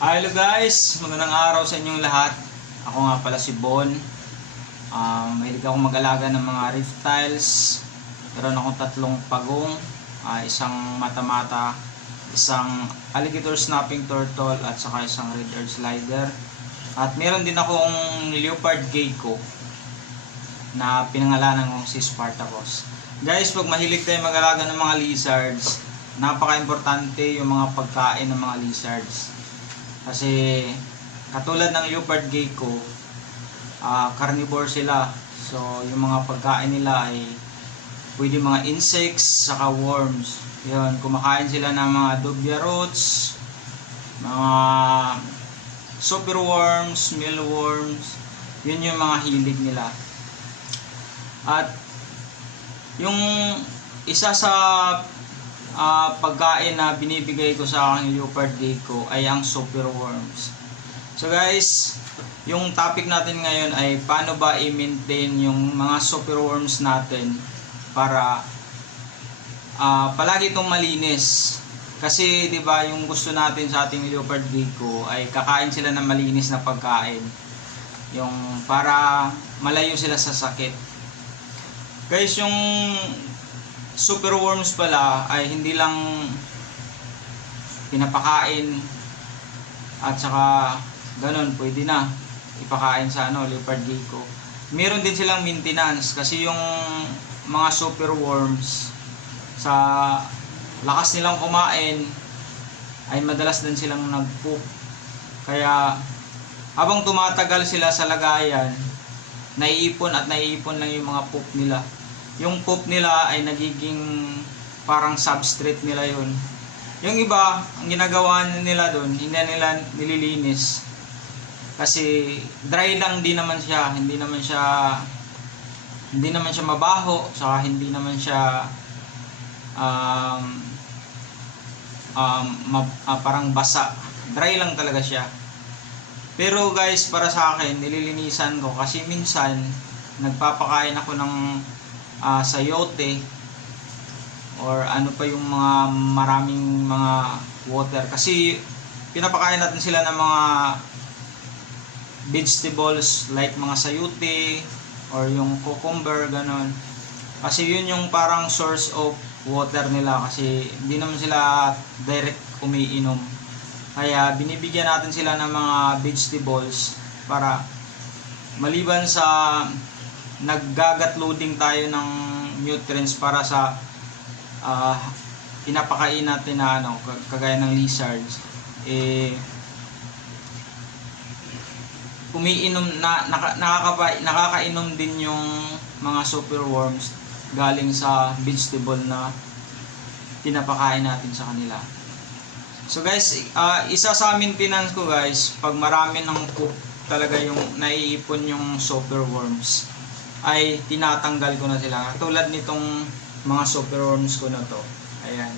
Hello guys, magandang araw sa inyong lahat. Ako nga pala si Bon. Um, mahilig akong mag-alaga ng mga reptiles. Meron akong tatlong pagong, ah, isang mata-mata, isang alligator snapping turtle at saka isang red ear slider. At meron din akong leopard gecko na pinangalanan kong si Spartacus. Guys, pag mahilig tayo mag-alaga ng mga lizards, napaka-importante yung mga pagkain ng mga lizards. Kasi katulad ng leopard gecko, ah, carnivore sila. So, yung mga pagkain nila ay pwede mga insects, saka worms. Yun, kumakain sila ng mga dubia roots, mga superworms, mealworms. Yun yung mga hilig nila. At yung isa sa ah, pagkain na binibigay ko sa aking leopard gecko ay ang superworms. So guys, yung topic natin ngayon ay paano ba i-maintain yung mga superworms natin para ah, palagi itong malinis. Kasi 'di ba yung gusto natin sa ating leopard gecko ay kakain sila ng malinis na pagkain. Yung para malayo sila sa sakit. Guys, yung superworms pala ay hindi lang pinapakain at saka ganun, pwede na ipakain sa ano, leopard gecko. Meron din silang maintenance kasi yung mga superworms sa lakas nilang kumain ay madalas din silang nagpoop. Kaya habang tumatagal sila sa lagayan, naiipon at naiipon lang yung mga poop nila. Yung poop nila ay nagiging parang substrate nila yun. Yung iba, ang ginagawa nila doon, hindi nila nililinis. Kasi dry lang din naman siya, hindi naman siya hindi naman siya mabaho, saka hindi naman siya um, um, ma- ah, parang basa. Dry lang talaga siya. Pero guys, para sa akin, nililinisan ko kasi minsan nagpapakain ako ng ah, sayote or ano pa yung mga maraming mga water. Kasi pinapakain natin sila ng mga vegetables like mga sayote or yung cucumber ganon. Kasi yun yung parang source of water nila kasi hindi naman sila direct umiinom. Kaya binibigyan natin sila ng mga vegetables para maliban sa naggagat loading tayo ng nutrients para sa ah pinapakain natin na ano kagaya ng lizards eh umiinom na naka, nakakapa, nakakainom din yung mga superworms galing sa vegetable na pinapakain natin sa kanila. So guys, ah, isa sa maintenance ko guys, pag marami ng poop talaga yung naiipon yung superworms, ay tinatanggal ko na sila. Tulad nitong mga superworms ko na to. Ayan.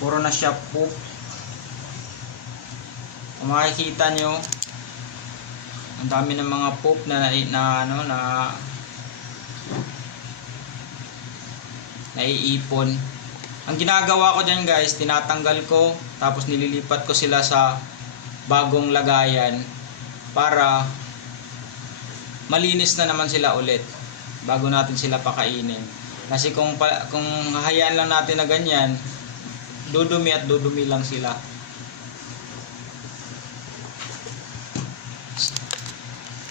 Puro na siya poop. Kung makikita nyo, ang dami ng mga poop na, na ano na naiipon. Ang ginagawa ko diyan guys, tinatanggal ko tapos nililipat ko sila sa bagong lagayan para malinis na naman sila ulit bago natin sila pakainin. Kasi kung pa, kung hahayaan lang natin na ganyan, dudumi at dudumi lang sila.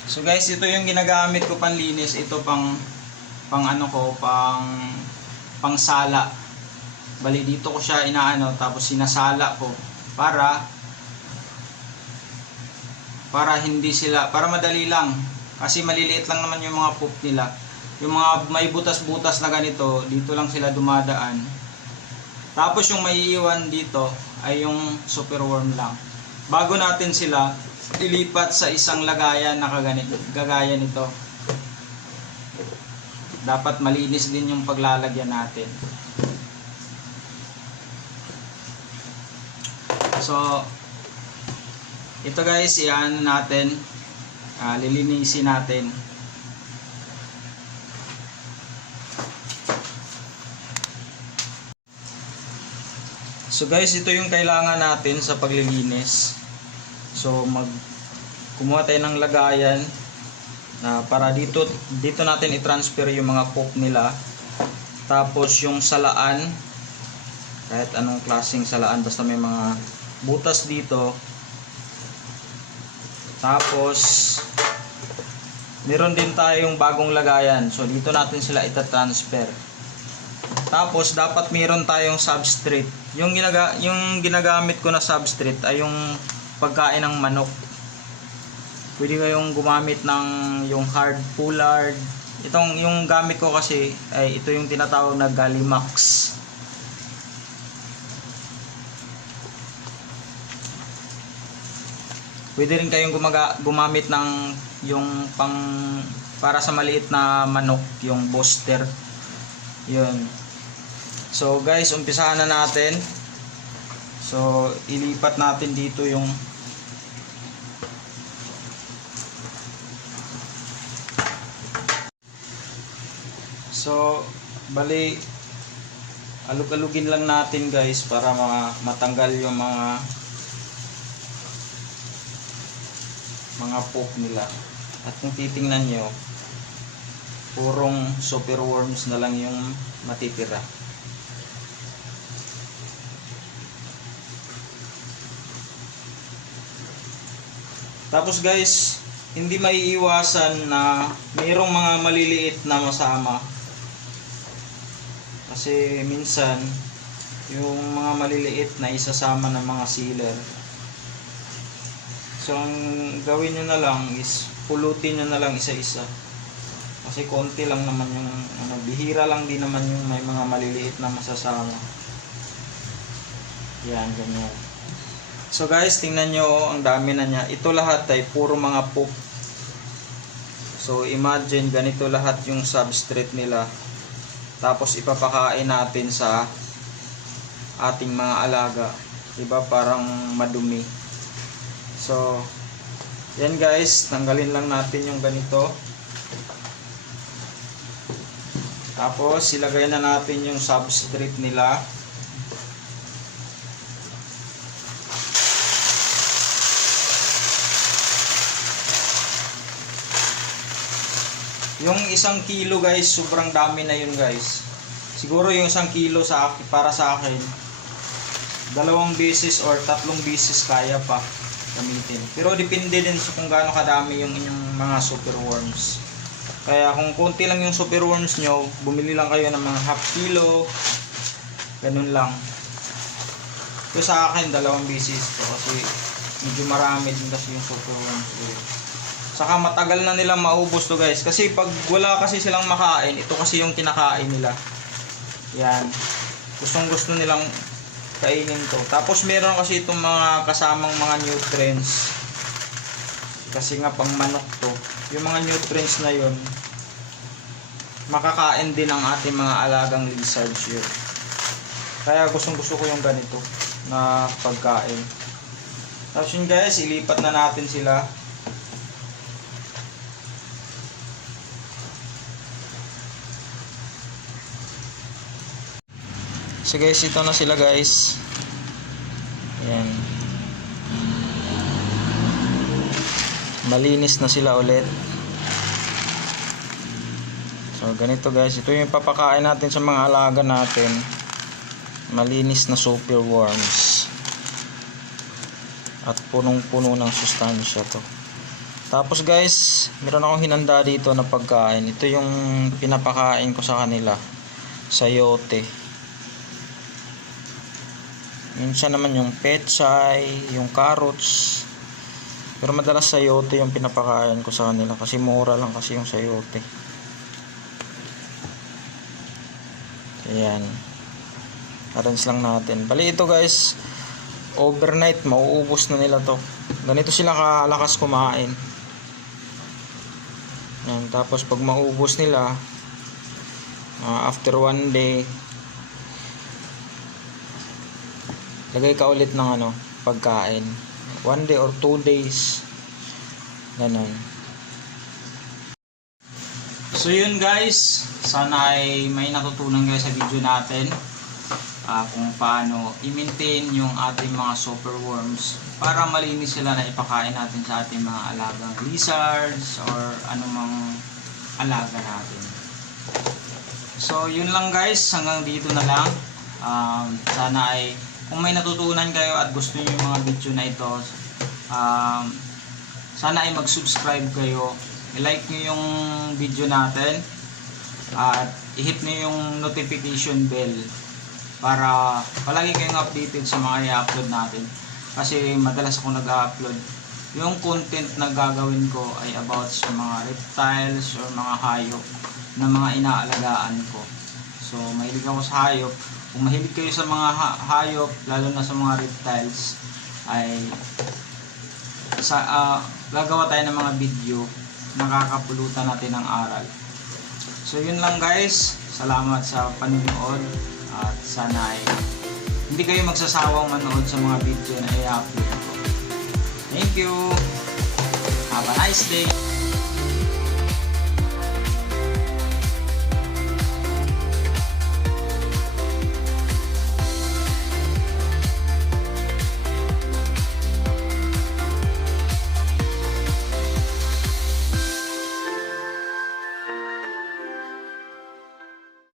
So guys, ito yung ginagamit ko panlinis. Ito pang pang ano ko, pang pang sala. Bali dito ko siya inaano tapos sinasala ko para para hindi sila para madali lang kasi maliliit lang naman yung mga poop nila. Yung mga may butas-butas na ganito, dito lang sila dumadaan. Tapos yung maiiwan dito ay yung superworm lang. Bago natin sila ilipat sa isang lagayan na kaganito, gagaya nito. Dapat malinis din yung paglalagyan natin. So, ito guys, iyan natin. Ah, lilinisin natin. So guys, ito yung kailangan natin sa paglilinis. So mag kumuha tayo ng lagayan na para dito dito natin i-transfer yung mga coke nila. Tapos yung salaan kahit anong klaseng salaan basta may mga butas dito. Tapos meron din tayong bagong lagayan. So dito natin sila ita-transfer. Tapos dapat meron tayong substrate. Yung ginaga yung ginagamit ko na substrate ay yung pagkain ng manok. Pwede kayong gumamit ng yung hard pullard. Itong yung gamit ko kasi ay ito yung tinatawag na Gallimax. Pwede rin kayong gumaga, gumamit ng yung pang para sa maliit na manok, yung booster. Yun. So guys, umpisahan na natin. So ilipat natin dito yung So bali alug-alugin lang natin guys para ma matanggal yung mga mga poop nila. At kung titingnan nyo, purong super worms na lang yung matitira. Tapos guys, hindi maiiwasan na mayroong mga maliliit na masama. Kasi minsan, yung mga maliliit na isasama ng mga sealer. So, ang gawin nyo na lang is pulutin nyo na lang isa-isa. Kasi konti lang naman yung, ano, bihira lang din naman yung may mga maliliit na masasama. Yan, ganyan. So guys, tingnan nyo, ang dami na niya. Ito lahat ay puro mga poop. So imagine, ganito lahat yung substrate nila. Tapos ipapakain natin sa ating mga alaga. Diba? Parang madumi. So, yan guys, tanggalin lang natin yung ganito. Tapos, ilagay na natin yung substrate nila. Yung isang kilo guys, sobrang dami na yun guys. Siguro yung isang kilo sa akin, para sa akin, dalawang beses or tatlong beses kaya pa gamitin. Pero depende din sa kung gaano kadami yung inyong mga super worms. Kaya kung konti lang yung super worms nyo, bumili lang kayo ng mga half kilo. Ganun lang. Ito sa akin, dalawang beses to kasi medyo marami din kasi yung super worms. Saka matagal na nilang maubos to guys. Kasi pag wala kasi silang makain, ito kasi yung kinakain nila. Yan. Gustong gusto nilang kainin to. Tapos meron kasi itong mga kasamang mga nutrients. Kasi nga pang manok to. Yung mga nutrients na yun, makakain din ang ating mga alagang lizards yun. Kaya gustong gusto ko yung ganito na pagkain. Tapos yun guys, ilipat na natin sila. So guys, ito na sila guys. Ayan. Malinis na sila ulit. So ganito guys, ito yung papakain natin sa mga alaga natin. Malinis na super worms. At punong-puno ng sustansya to. Tapos guys, meron akong hinanda dito na pagkain. Ito yung pinapakain ko sa kanila. Sayote. Minsan naman yung pechay, yung carrots. Pero madalas sayote yung pinapakain ko sa kanila kasi mura lang kasi yung sayote. Ayan. Arrange lang natin. Bali ito guys, overnight mauubos na nila to. Ganito sila kalakas kumain. Yan, tapos pag maubos nila, ah, after one day, lagay ka ulit ng ano, pagkain. One day or two days. Ganon. So yun guys, sana ay may natutunan guys sa video natin. ah, kung paano i-maintain yung ating mga superworms para malinis sila na ipakain natin sa ating mga alagang lizards or anumang alaga natin. So, yun lang guys. Hanggang dito na lang. Um, sana ay kung may natutunan kayo at gusto niyo yung mga video na ito, um, sana ay mag-subscribe kayo. I-like niyo yung video natin at i-hit niyo yung notification bell para palagi kayong updated sa mga i-upload natin. Kasi madalas ako nag-upload. Yung content na gagawin ko ay about sa mga reptiles or mga hayop na mga inaalagaan ko. So, mahilig ako sa hayop. Kung mahilig kayo sa mga ha- hayop, lalo na sa mga reptiles, ay sa ah, gagawa tayo ng mga video nakakapulutan natin ng aral. So, yun lang guys. Salamat sa panonood at sana ay hindi kayo magsasawang manood sa mga video na i-upload ko. Thank you! Have a nice day!